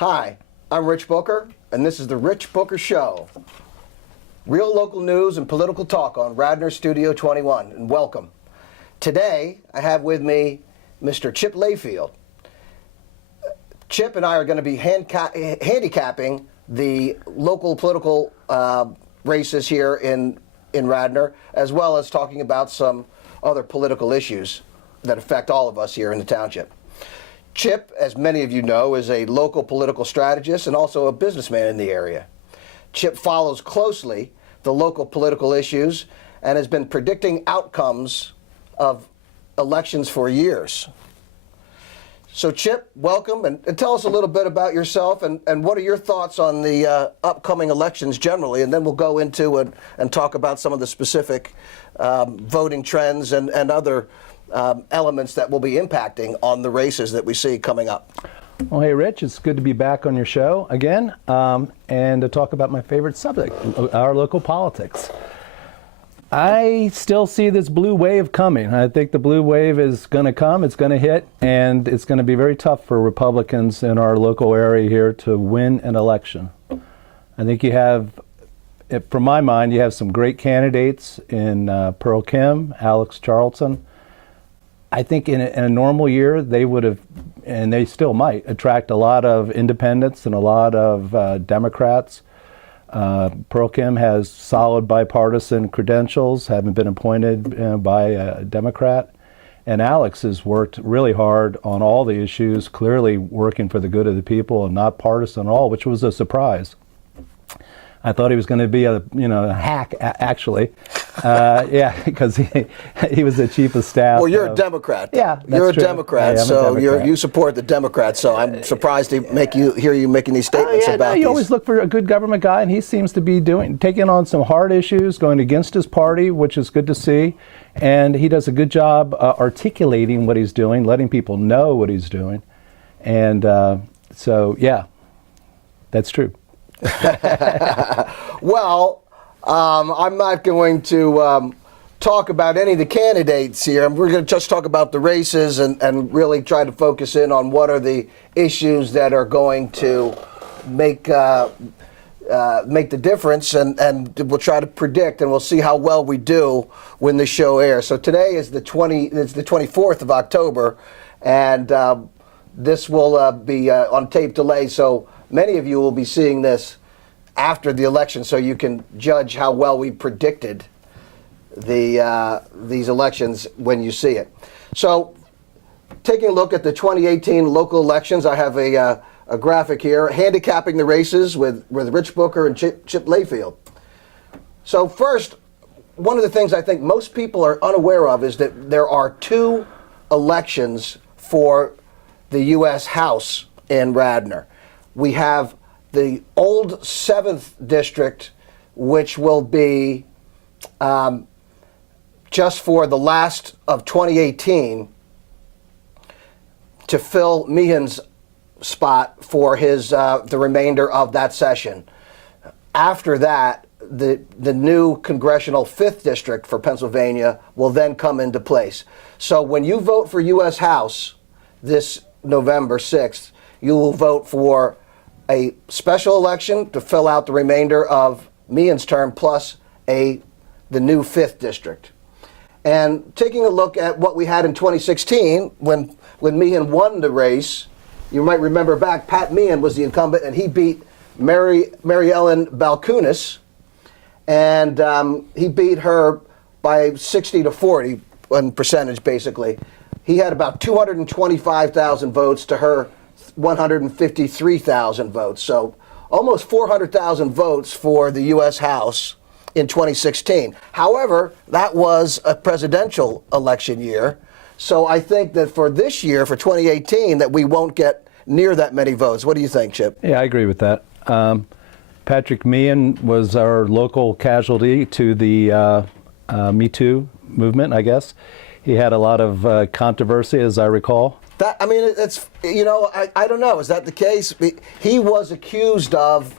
Hi, I'm Rich Booker, and this is The Rich Booker Show. Real local news and political talk on Radnor Studio 21, and welcome. Today, I have with me Mr. Chip Layfield. Chip and I are going to be handicapping the local political races here in Radnor, as well as talking about some other political issues that affect all of us here in the township. Chip, as many of you know, is a local political strategist and also a businessman in the area. Chip follows closely the local political issues and has been predicting outcomes of elections for years. So Chip, welcome, and tell us a little bit about yourself and what are your thoughts on the upcoming elections generally, and then we'll go into and talk about some of the specific voting trends and other elements that will be impacting on the races that we see coming up. Well, hey, Rich, it's good to be back on your show again and to talk about my favorite subject, our local politics. I still see this blue wave coming. I think the blue wave is going to come, it's going to hit, and it's going to be very tough for Republicans in our local area here to win an election. I think you have, from my mind, you have some great candidates in Pearl Kim, Alex Charlton. I think in a normal year, they would have, and they still might, attract a lot of independents and a lot of Democrats. Pearl Kim has solid bipartisan credentials, having been appointed by a Democrat. And Alex has worked really hard on all the issues, clearly working for the good of the people and not partisan at all, which was a surprise. I thought he was going to be a hack, actually. Yeah, because he was the chief of staff. Well, you're a Democrat. Yeah, you're a true. Democrat, so you support the Democrats. So I'm surprised to hear you making these statements about these. You always look for a good government guy, and he seems to be taking on some hard issues, going against his party, which is good to see. And he does a good job articulating what he's doing, letting people know what he's doing. And so, yeah, that's true. Well, I'm not going to talk about any of the candidates here. We're going to just talk about the races and really try to focus in on what are the issues that are going to make the difference, and we'll try to predict, and we'll see how well we do when the show airs. So today is the 24th of October, and this will be on tape delay. So many of you will be seeing this after the election, so you can judge how well we predicted these elections when you see it. So, taking a look at the 2018 local elections, I have a graphic here, handicapping the races with Rich Booker and Chip Layfield. So first, one of the things I think most people are unaware of is that there are two elections for the U.S. House in Radnor. We have the old 7th district, which will be just for the last of 2018 to fill Meehan's spot for his the remainder of that session. After that, the new congressional 5th district for Pennsylvania will then come into place. So when you vote for U.S. House this November 6th, you will vote for a special election to fill out the remainder of Meehan's term, plus the new 5th district. And taking a look at what we had in 2016, when Meehan won the race, you might remember back, Pat Meehan was the incumbent, and he beat Mary Ellen Balkunis, and he beat her by 60 to 40 in percentage, basically. He had about 225,000 votes to her 153,000 votes. So almost 400,000 votes for the U.S. House in 2016. However, that was a presidential election year. So I think that for this year, for 2018, that we won't get near that many votes. What do you think, Chip? Yeah, I agree with that. Patrick Meehan was our local casualty to the Me Too movement, I guess. He had a lot of controversy, as I recall. I mean, it's, I don't know. Is that the case? He was accused of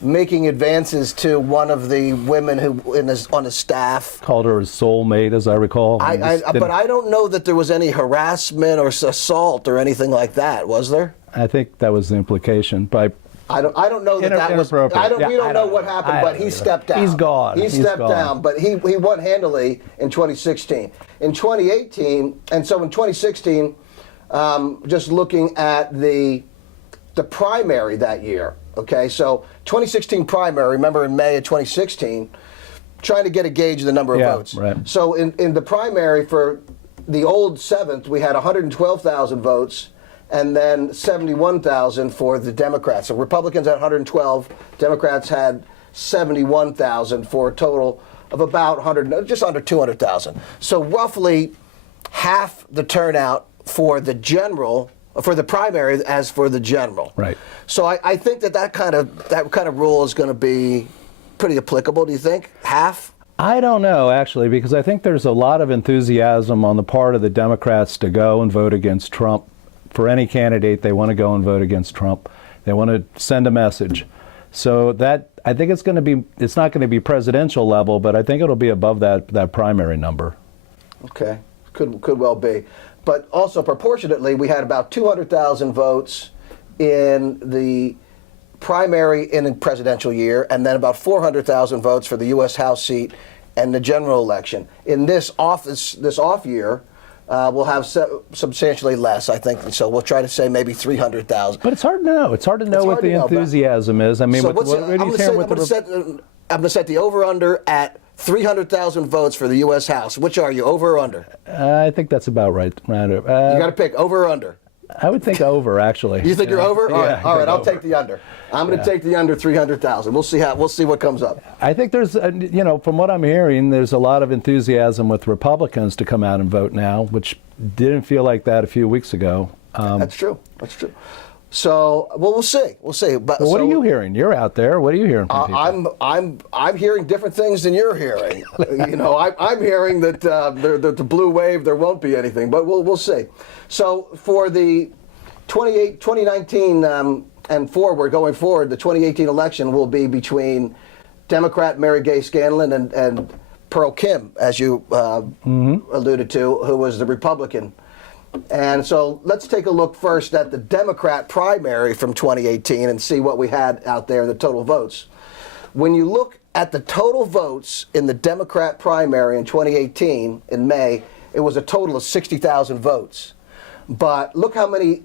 making advances to one of the women who on his staff. Called her his soulmate, as I recall. But I don't know that there was any harassment or assault or anything like that, was there? I think that was the implication. But I don't know that was. Inappropriate. We don't know what happened, but he stepped down. He's gone. He stepped down, but he won handily in 2016. In 2018, and so in 2016, just looking at the primary that year. Okay, so 2016 primary. Remember in May of 2016, trying to get a gauge of the number of votes. Right. So in the primary for the old 7th, we had 112,000 votes. And then 71,000 for the Democrats. So Republicans had 112, Democrats had 71,000 for a total of about 100, just under 200,000. So roughly half the turnout for the primary as for the general. Right. So I think that kind of rule is going to be pretty applicable. Do you think half? I don't know, actually, because I think there's a lot of enthusiasm on the part of the Democrats to go and vote against Trump. For any candidate, they want to go and vote against Trump. They want to send a message. So that, I think it's not going to be presidential level, but I think it'll be above that primary number. Okay, could well be. But also proportionately, we had about 200,000 votes in the primary in the presidential year, and then about 400,000 votes for the U.S. House seat and the general election. In this off year, we'll have substantially less, I think. So we'll try to say maybe 300,000. But it's hard to know. It's hard to know what the enthusiasm is. I mean, so what are you saying? I'm going to set the over-under at 300,000 votes for the U.S. House. Which are you, over or under? I think that's about right. You got to pick over or under. I would think over, actually. You think you're over? All Yeah, right. I'll take the under. I'm going to take the under 300,000. We'll see what comes up. I think there's, from what I'm hearing, there's a lot of enthusiasm with Republicans to come out and vote now, which didn't feel like that a few weeks ago. That's true. So, well, we'll see. But what are you hearing? You're out there. What are you hearing from people? I'm hearing different things than you're hearing. I'm hearing that the blue wave, there won't be anything, but we'll see. So for the 2019 and going forward, the 2018 election will be between Democrat Mary Gay Scanlon and Pearl Kim, as you alluded to, who was the Republican. And so let's take a look first at the Democrat primary from 2018 and see what we had out there in the total votes. When you look at the total votes in the Democrat primary in 2018 in May, it was a total of 60,000 votes. But look how many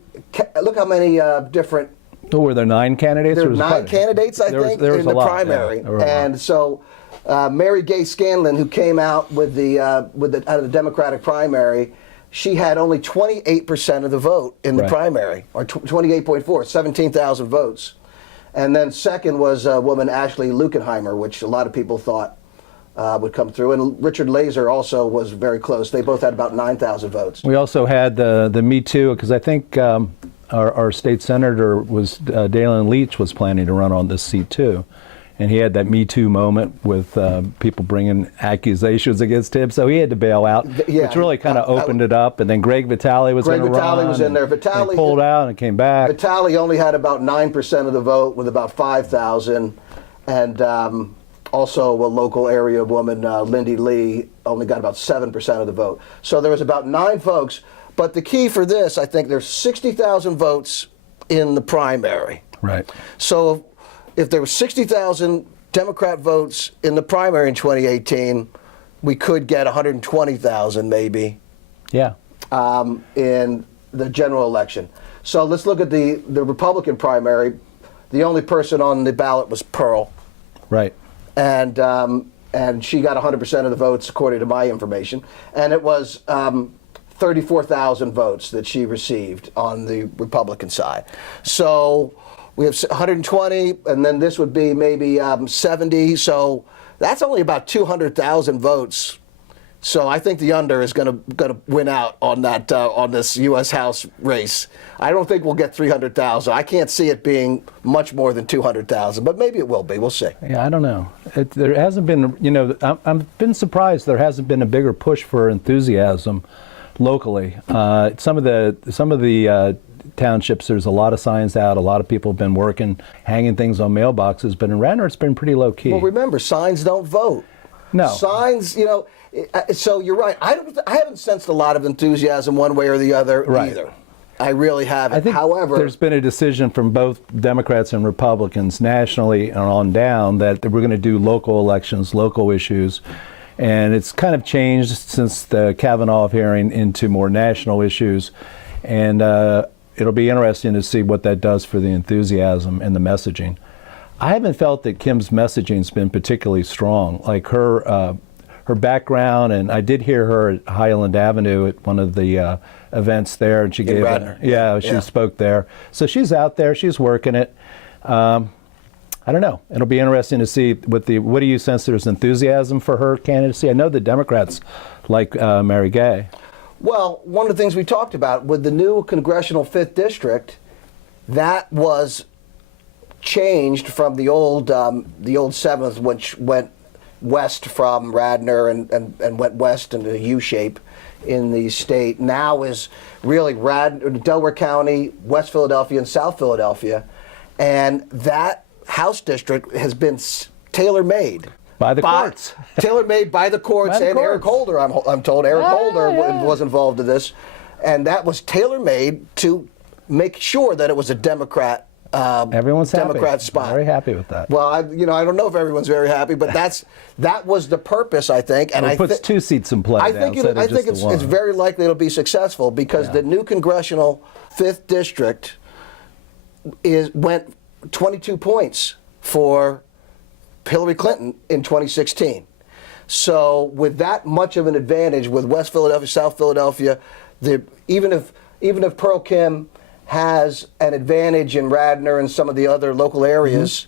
different. Oh, were there 9 candidates? There were 9 candidates, I think, in the primary. Yeah, and so Mary Gay Scanlon, who came out out of the Democratic primary, she had only 28% of the vote in the primary, or 28.4, 17,000 votes. And then second was a woman, Ashley Lukenheimer, which a lot of people thought would come through. And Richard Laser also was very close. They both had about 9,000 votes. We also had the Me Too, because I think our state senator was, Dalen Leach, was planning to run on this seat too. And he had that Me Too moment with people bringing accusations against him, so he had to bail out, which really kind of opened it up. And then Greg Vitale was going to run. Greg Vitale was in there. Vitale pulled out and came back. Vitale only had about 9% of the vote with about 5,000. And also a local area woman, Lindy Lee, only got about 7% of the vote. So there was about 9 folks. But the key for this, I think there's 60,000 votes in the primary. Right. So if there were 60,000 Democrat votes in the primary in 2018, we could get 120,000 maybe. Yeah. In the general election. So let's look at the Republican primary. The only person on the ballot was Pearl. Right. And she got 100% of the votes according to my information. And it was 34,000 votes that she received on the Republican side. So we have 120, and then this would be maybe 70. So that's only about 200,000 votes. So I think the under is going to win out on that on this U.S. House race. I don't think we'll get 300,000. I can't see it being much more than 200,000, but maybe it will be. We'll see. Yeah, I don't know. There hasn't been, I've been surprised there hasn't been a bigger push for enthusiasm locally. Some of the townships, there's a lot of signs out. A lot of people have been working, hanging things on mailboxes. But in Radnor, it's been pretty low key. Well, remember, signs don't vote. No. Signs, so you're right. I haven't sensed a lot of enthusiasm one way or the other either. I really haven't. I think However, there's been a decision from both Democrats and Republicans nationally and on down that we're going to do local elections, local issues. And it's kind of changed since the Kavanaugh hearing into more national issues. And it'll be interesting to see what that does for the enthusiasm and the messaging. I haven't felt that Kim's messaging's been particularly strong. Like her background, and I did hear her at Highland Avenue at one of the events there, and she gave she spoke there. So she's out there, she's working it. I don't know. It'll be interesting to see what do you sense there's enthusiasm for her candidacy? I know the Democrats like Mary Gay. Well, one of the things we talked about with the new congressional 5th district, that was changed from the old 7th, which went west from Radnor and went west into U shape in the state. Now is really Delaware County, West Philadelphia, and South Philadelphia, and that House district has been tailor-made. By the courts. Tailor-made by the courts. And Eric Holder, I'm told, was involved in this. And that was tailor-made to make sure that it was a Democrat Everyone's Democrat happy. spot. Very happy with that. Well, I don't know if everyone's very happy, but that was the purpose, I think. And it puts 2 seats in play. I think it's very likely it'll be successful because the new congressional 5th district went 22 points for Hillary Clinton in 2016. So with that much of an advantage with West Philadelphia, South Philadelphia, even if Pearl Kim has an advantage in Radnor and some of the other local areas,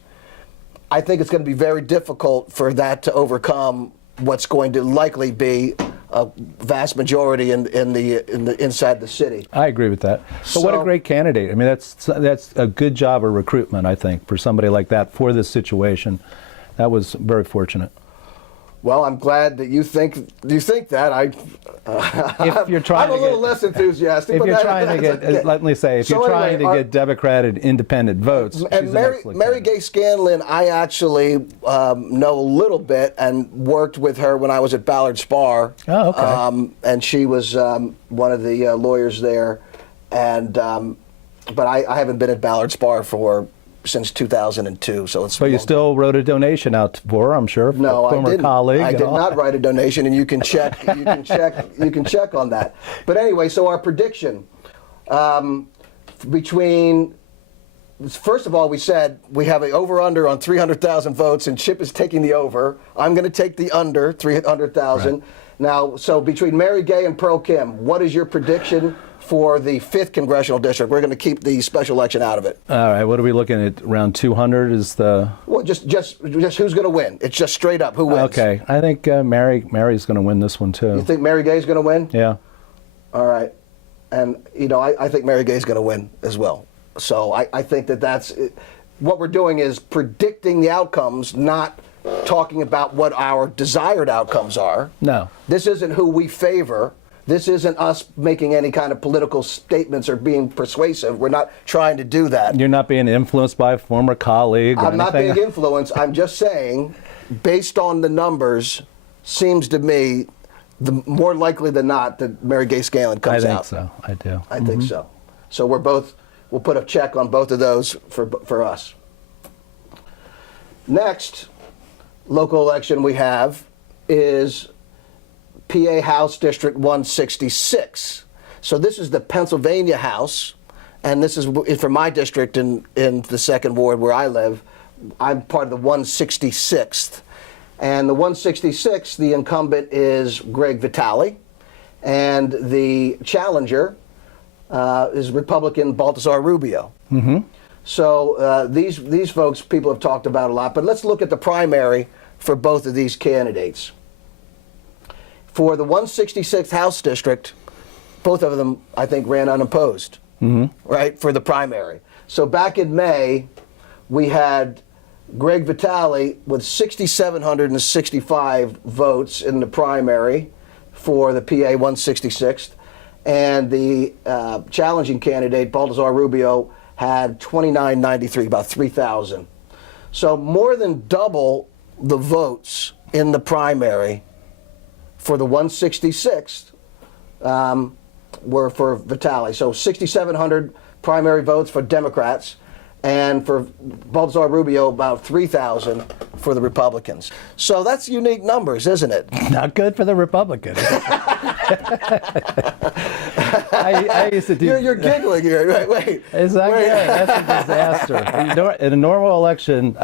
I think it's going to be very difficult for that to overcome what's going to likely be a vast majority in the inside the city. I agree with that. But what a great candidate! I mean, that's a good job of recruitment, I think, for somebody like that for this situation. That was very fortunate. Well, I'm glad that you think that. If you're trying, I'm a little less enthusiastic. If you're trying to get, let me say, if you're trying to get Democrat and independent votes, and Mary Gay Scanlon, I actually know a little bit and worked with her when I was at Ballard Spar. Oh, okay. And she was one of the lawyers there, and but I haven't been at Ballard Spar since 2002, so it's. But you still wrote a donation out for her, I'm sure. No, former I didn't. Colleague. I did not write a donation, and you can check. You can check on that. But anyway, so our prediction between. First of all, we said we have an over/under on 300,000 votes, and Chip is taking the over. I'm going to take the under 300,000. Right. Now, so between Mary Gay and Pearl Kim, what is your prediction for the 5th congressional district? We're going to keep the special election out of it. All right, what are we looking at? Around 200 is the. Well, just who's going to win? It's just straight up who wins. Okay, I think Mary's going to win this one too. You think Mary Gay's going to win? Yeah. All right, and I think Mary Gay's going to win as well. So I think that's what we're doing is predicting the outcomes, not talking about what our desired outcomes are. No. This isn't who we favor. This isn't us making any kind of political statements or being persuasive. We're not trying to do that. You're not being influenced by a former colleague or I'm not being influenced. I'm just saying, based on the numbers, seems to me more likely than not that Mary Gay Scanlon comes out. I think so. I do. I think so. So we'll put a check on both of those for us. Next local election we have is PA House District 166. So this is the Pennsylvania House, and this is for my district in the 2nd Ward where I live. I'm part of the 166th. And the 166th, the incumbent is Greg Vitale, and the challenger is Republican Baltasar Rubio. Mm-hmm. So these folks people have talked about a lot, but let's look at the primary for both of these candidates. For the 166th House District, both of them, I think, ran unopposed, right, for the primary. So back in May, we had Greg Vitale with 6,765 votes in the primary for the PA 166th, and the challenging candidate, Baltasar Rubio, had 2,993, about 3,000. So more than double the votes in the primary for the 166th were for Vitale. So 6,700 primary votes for Democrats, and for Baltazar Rubio, about 3,000 for the Republicans. So that's unique numbers, isn't it? Not good for the Republicans. I used to do. You're giggling here. Wait. It's not good. That's a disaster. In a normal election,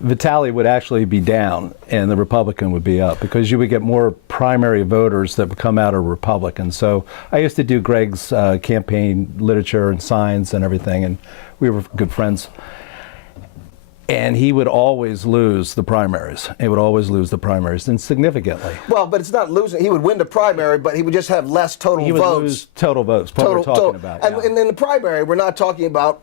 Vitale would actually be down and the Republican would be up because you would get more primary voters that would come out of Republicans. So I used to do Greg's campaign literature and signs and everything, and we were good friends. And he would always lose the primaries. He would always lose the primaries, and significantly. Well, but it's not losing. He would win the primary, but he would just have less total He would votes. lose total votes. What we're talking about. And, Yeah. and in the primary, we're not talking about,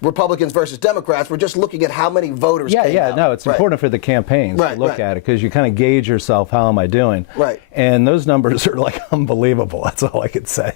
Republicans versus Democrats. We're just looking at how many voters came out. No, it's important for the campaigns to look at it because you kind of gauge yourself, how am I doing? Right. And those numbers are like unbelievable. That's all I could say.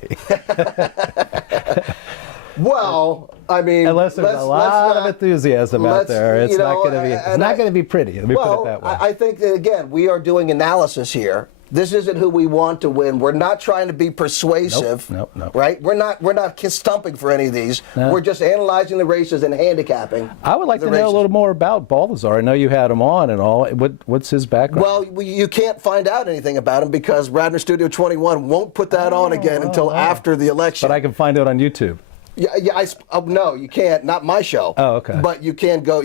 Well, I mean, unless there's a lot of enthusiasm out there, it's not going to be. It's not going to be pretty. Let me put it that way. I think that, again, we are doing analysis here. This isn't who we want to win. We're not trying to be persuasive. Nope. Right? We're not stumping for any of these. No. We're just analyzing the races and handicapping. I would like to know a little more about Baltazar. I know you had him on and all. What's his background? Well, you can't find out anything about him because Radnor Studio 21 won't put that on again until after the election. But I can find it on YouTube. Yeah. No, you can't. Not my show. Oh, okay. But you can go.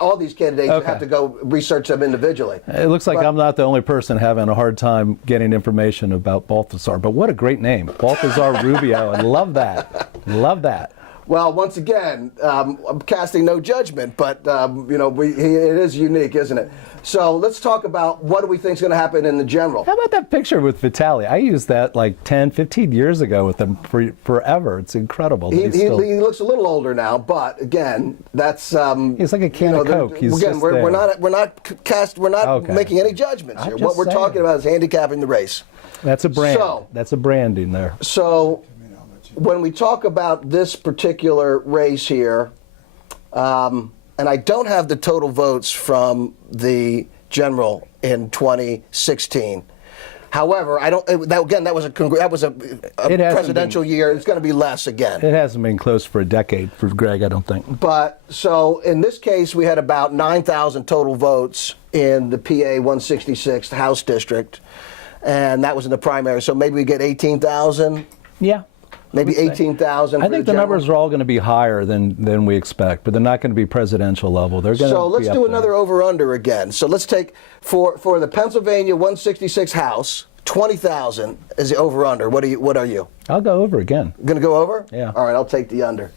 All these candidates you have to go research them individually. It looks like I'm not the only person having a hard time getting information about Baltazar. But what a great name, Baltazar Rubio. I love that. Love that. Well, once again, I'm casting no judgment, but it is unique, isn't it? So let's talk about what do we think is going to happen in the general. How about that picture with Vitale? I used that like 10, 15 years ago with him forever. It's incredible. He looks a little older now, but again, that's he's like a can of Coke. We're not making any judgments here. What we're talking about is handicapping the race. That's a brand. That's a branding there. So when we talk about this particular race here, and I don't have the total votes from the general in 2016. However, that was a presidential year. It's going to be less again. It hasn't been close for a decade for Greg, I don't think. But so in this case, we had about 9,000 total votes in the PA 166th House District, and that was in the primary. So maybe we get 18,000. Yeah. Maybe 18,000. I think the numbers are all going to be higher than we expect, but they're not going to be presidential level. They're going to. So let's do another over/under again. So let's take for the Pennsylvania 166 House, 20,000 is the over/under. What are you? I'll go over again. Going to go over? Yeah. All right, I'll take the under.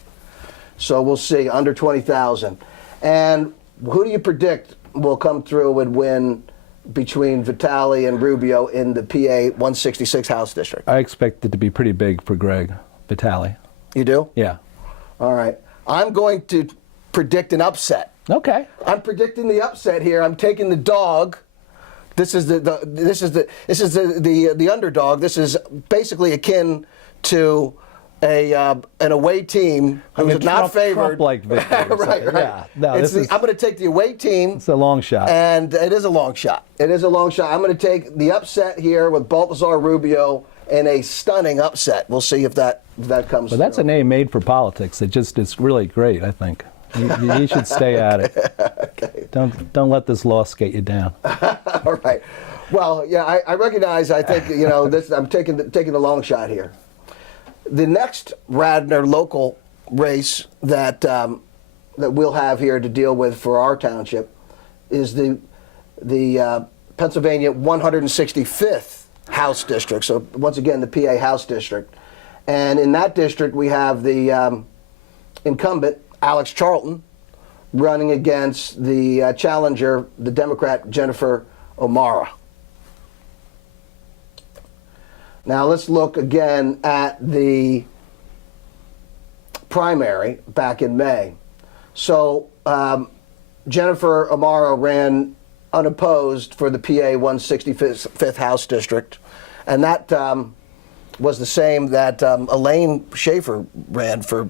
So we'll see under 20,000. And who do you predict will come through and win between Vitale and Rubio in the PA 166 House District? I expect it to be pretty big for Greg Vitale. You do? Yeah. All right. I'm going to predict an upset. Okay. I'm predicting the upset here. I'm taking the dog. This is the underdog. This is basically akin to an away team who's not favored. Trump-like victory. right. Yeah. No, I'm going to take the away team. It's a long shot. And it is a long shot. It is a long shot. I'm going to take the upset here with Baltazar Rubio in a stunning upset. We'll see if that comes But that's a name made for politics. It's really great, I think. You should stay at it. Okay. Don't let this loss get you down. All right. Well, yeah, I recognize. I think this. I'm taking the long shot here. The next Radnor local race that we'll have here to deal with for our township is the Pennsylvania 165th House District. So once again, the PA House District, and in that district we have the incumbent Alex Charlton running against the challenger, the Democrat Jennifer O'Mara. Now let's look again at the primary back in May. So Jennifer O'Mara ran unopposed for the PA 165th House District, and that was the same that Elaine Schaefer ran for,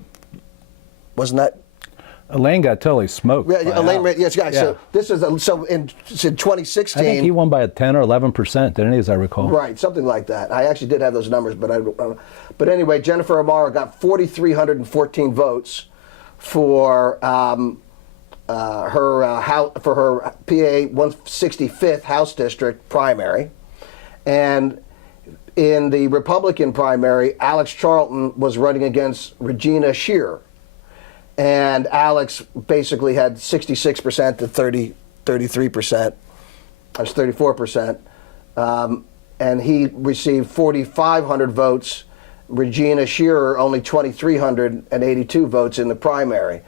wasn't that? Elaine got totally smoked. Yeah, Elaine, yes, guys. Yeah. So this is in 2016. I think he won by a 10 or 11%, didn't he, as I recall? Right, something like that. I actually did have those numbers, but anyway, Jennifer O'Mara got 4,314 votes for her PA 165th House District primary, and in the Republican primary, Alex Charlton was running against Regina Shearer. And Alex basically had 66% to 33%. That's 34%. And he received 4,500 votes. Regina Shearer only 2,382 votes in the primary.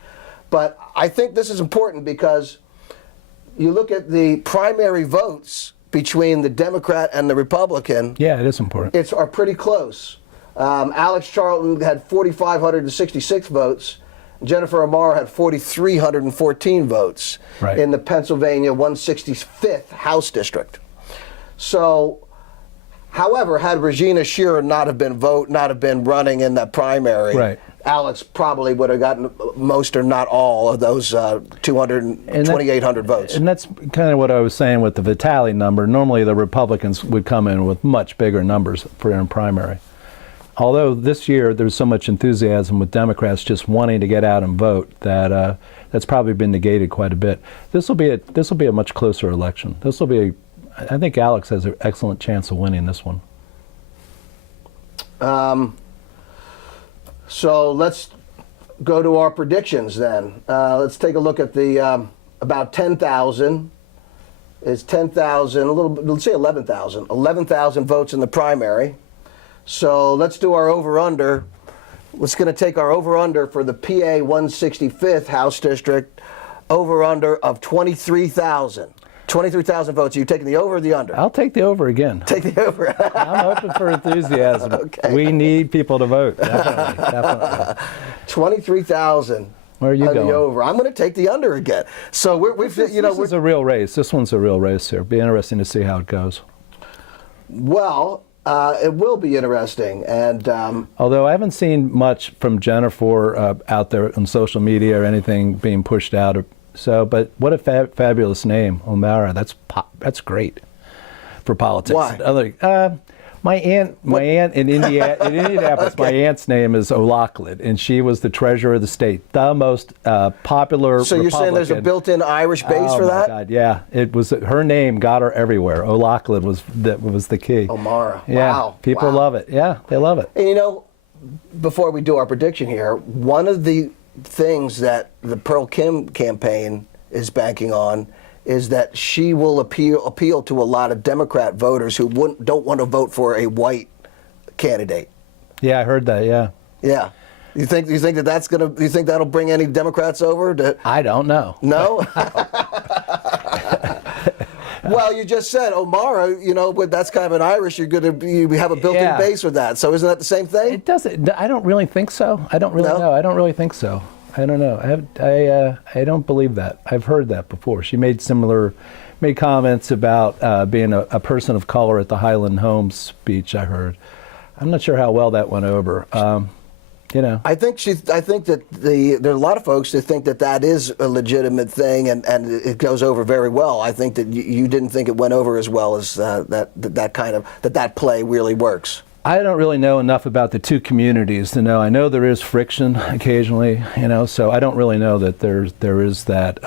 But I think this is important because you look at the primary votes between the Democrat and the Republican. Yeah, it is important. Are pretty close. Alex Charlton had 4,566 votes. Jennifer O'Mara had 4,314 votes in the Pennsylvania 165th House District. So, however, had Regina Shearer not have been running in that primary, Alex probably would have gotten most or not all of those 2,800 votes. And that's kind of what I was saying with the Vitale number. Normally, the Republicans would come in with much bigger numbers for in primary. Although this year there's so much enthusiasm with Democrats just wanting to get out and vote that that's probably been negated quite a bit. This will be a much closer election. I think Alex has an excellent chance of winning this one. So let's go to our predictions then. Let's take a look at the about 10,000. It's 10,000, a little bit, let's say 11,000. 11,000 votes in the primary. So let's do our over-under. We're going to take our over-under for the PA 165th House District, over-under of 23,000. 23,000 votes. Are you taking the over or the under? I'll take the over again. Take the over. I'm open for enthusiasm. Okay. We need people to vote. Definitely. 23,000. Where are you going? The over. I'm going to take the under again. So this is a real race. This one's a real race here. Be interesting to see how it goes. Well, it will be interesting, and although I haven't seen much from Jennifer out there on social media or anything being pushed out, but what a fabulous name, O'Mara. That's great for politics. Why? My aunt in Indianapolis, okay. My aunt's name is O'Loughlin, and she was the treasurer of the state, the most popular. So you're saying there's a built-in Irish base for that? Oh my God, yeah. It was her name got her everywhere. O'Loughlin was the key. O'Mara. Yeah, wow. People love it. Yeah, they love it. And before we do our prediction here, one of the things that the Pearl Kim campaign is banking on is that she will appeal to a lot of Democrat voters who don't want to vote for a white candidate. Yeah, I heard that. Yeah. Yeah. You think that'll bring any Democrats over? I don't know. No. Well, you just said O'Mara. That's kind of an Irish. You have a built-in base with that. So isn't that the same thing? It doesn't. I don't really think so. I don't really know. I don't really think so. I don't know. I don't believe that. I've heard that before. She made comments about being a person of color at the Highland Homes speech. I heard. I'm not sure how well that went over. I think that there are a lot of folks that think that is a legitimate thing, and it goes over very well. I think that you didn't think it went over as well as that play really works. I don't really know enough about the two communities to know. I know there is friction occasionally, so I don't really know that there is that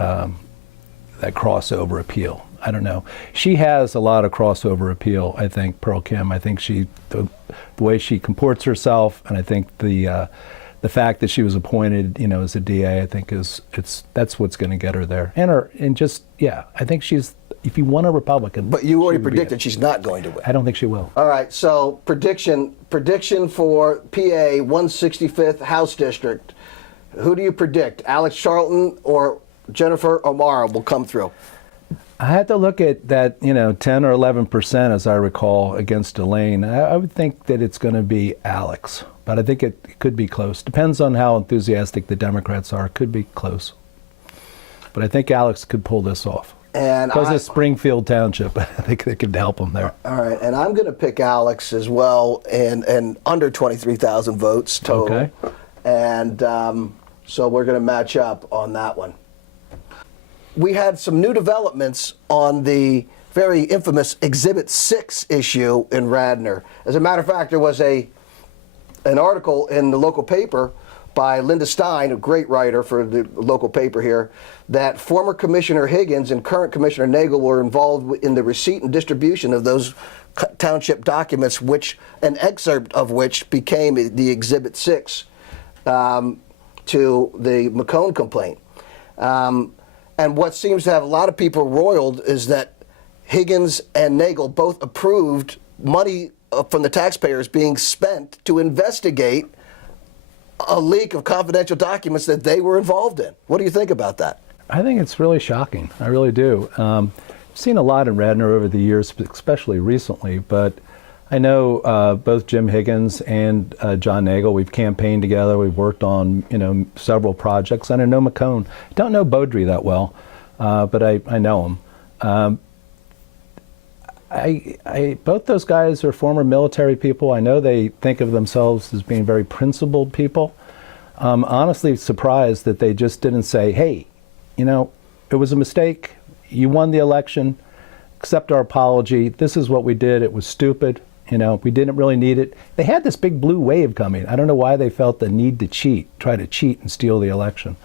crossover appeal. I don't know. She has a lot of crossover appeal, I think, Pearl Kim. I think the way she comports herself, and I think the fact that she was appointed, as a DA, I think that's what's going to get her there. I think she's. If you want a Republican, but you already predicted she's not going to win. I don't think she will. All right. So prediction for PA 165th House District. Who do you predict? Alex Charlton or Jennifer O'Mara will come through? I had to look at that, 10 or 11%, as I recall, against Elaine. I would think that it's going to be Alex, but I think it could be close. Depends on how enthusiastic the Democrats are. It could be close. But I think Alex could pull this off. Because of Springfield Township, I think they could help him there. All right, and I'm going to pick Alex as well, and under 23,000 votes total. Okay. And So we're going to match up on that one. We had some new developments on the very infamous Exhibit 6 issue in Radnor. As a matter of fact, there was an article in the local paper by Linda Stein, a great writer for the local paper here, that former Commissioner Higgins and current Commissioner Nagel were involved in the receipt and distribution of those township documents, which an excerpt of which became the Exhibit 6 to the McCone complaint. And what seems to have a lot of people roiled is that Higgins and Nagel both approved money from the taxpayers being spent to investigate a leak of confidential documents that they were involved in. What do you think about that? I think it's really shocking. I really do. I've seen a lot in Radnor over the years, especially recently, but I know both Jim Higgins and John Nagel. We've campaigned together. We've worked on several projects, and I know McCone. I don't know Beaudry that well, but I know him. Both those guys are former military people. I know they think of themselves as being very principled people. I'm honestly surprised that they just didn't say, hey, it was a mistake. You won the election. Accept our apology. This is what we did. It was stupid. We didn't really need it. They had this big blue wave coming. I don't know why they felt the need to try to cheat and steal the election.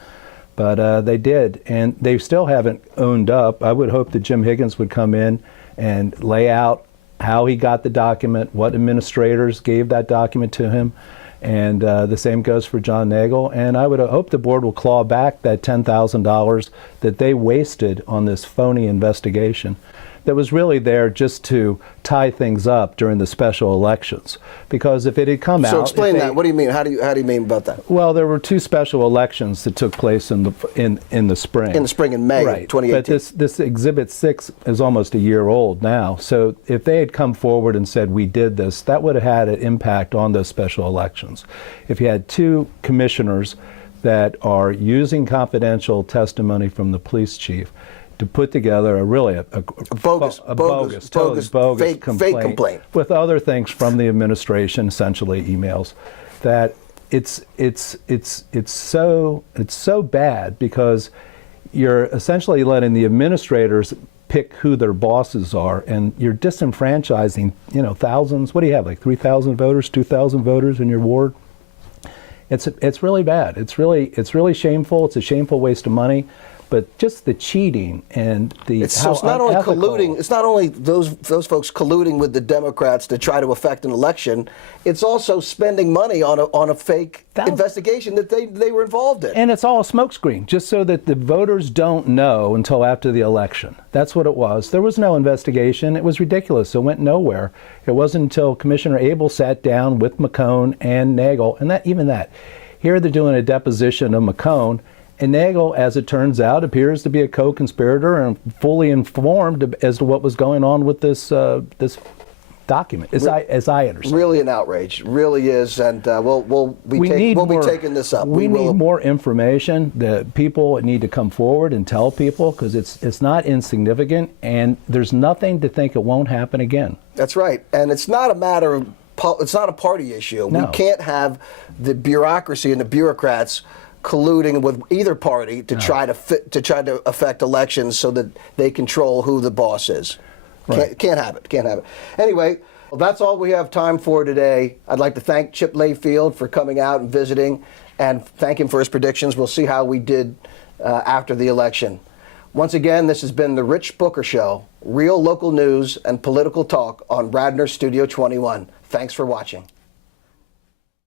But they did, and they still haven't owned up. I would hope that Jim Higgins would come in and lay out how he got the document, what administrators gave that document to him, and the same goes for John Nagel. And I would hope the board will claw back that $10,000 that they wasted on this phony investigation that was really there just to tie things up during the special elections. Because if it had come out... So explain that. What do you mean? How do you mean about that? Well, there were two special elections that took place in the spring. In the spring, in May, right. 2018. But this Exhibit 6 is almost a year old now. So if they had come forward and said, we did this, that would have had an impact on those special elections. If you had two commissioners that are using confidential testimony from the police chief to put together a bogus fake complaint with other things from the administration, essentially emails, that it's so bad because you're essentially letting the administrators pick who their bosses are, and you're disenfranchising thousands. What do you have, like 3,000 voters, 2,000 voters in your ward? It's really bad. It's really shameful. It's a shameful waste of money. But just the cheating and so it's not only colluding. It's not only those folks colluding with the Democrats to try to affect an election. It's also spending money on a fake investigation that they were involved in. And it's all a smokescreen, just so that the voters don't know until after the election. That's what it was. There was no investigation. It was ridiculous. It went nowhere. It wasn't until Commissioner Abel sat down with McCone and Nagel, and here they're doing a deposition of McCone. And Nagel, as it turns out, appears to be a co-conspirator and fully informed as to what was going on with this document, as I understand. Really an outrage, really is, and we'll be taking this up. We need more information. The people need to come forward and tell people, because it's not insignificant, and there's nothing to think it won't happen again. That's right, and it's not a matter of it's not a party issue. No. We can't have the bureaucracy and the bureaucrats colluding with either party to try to affect elections so that they control who the boss is. Right. Can't have it. Anyway, well, that's all we have time for today. I'd like to thank Chip Layfield for coming out and visiting, and thank him for his predictions. We'll see how we did after the election. Once again, this has been the Rich Booker Show, real local news and political talk on Radnor Studio 21. Thanks for watching.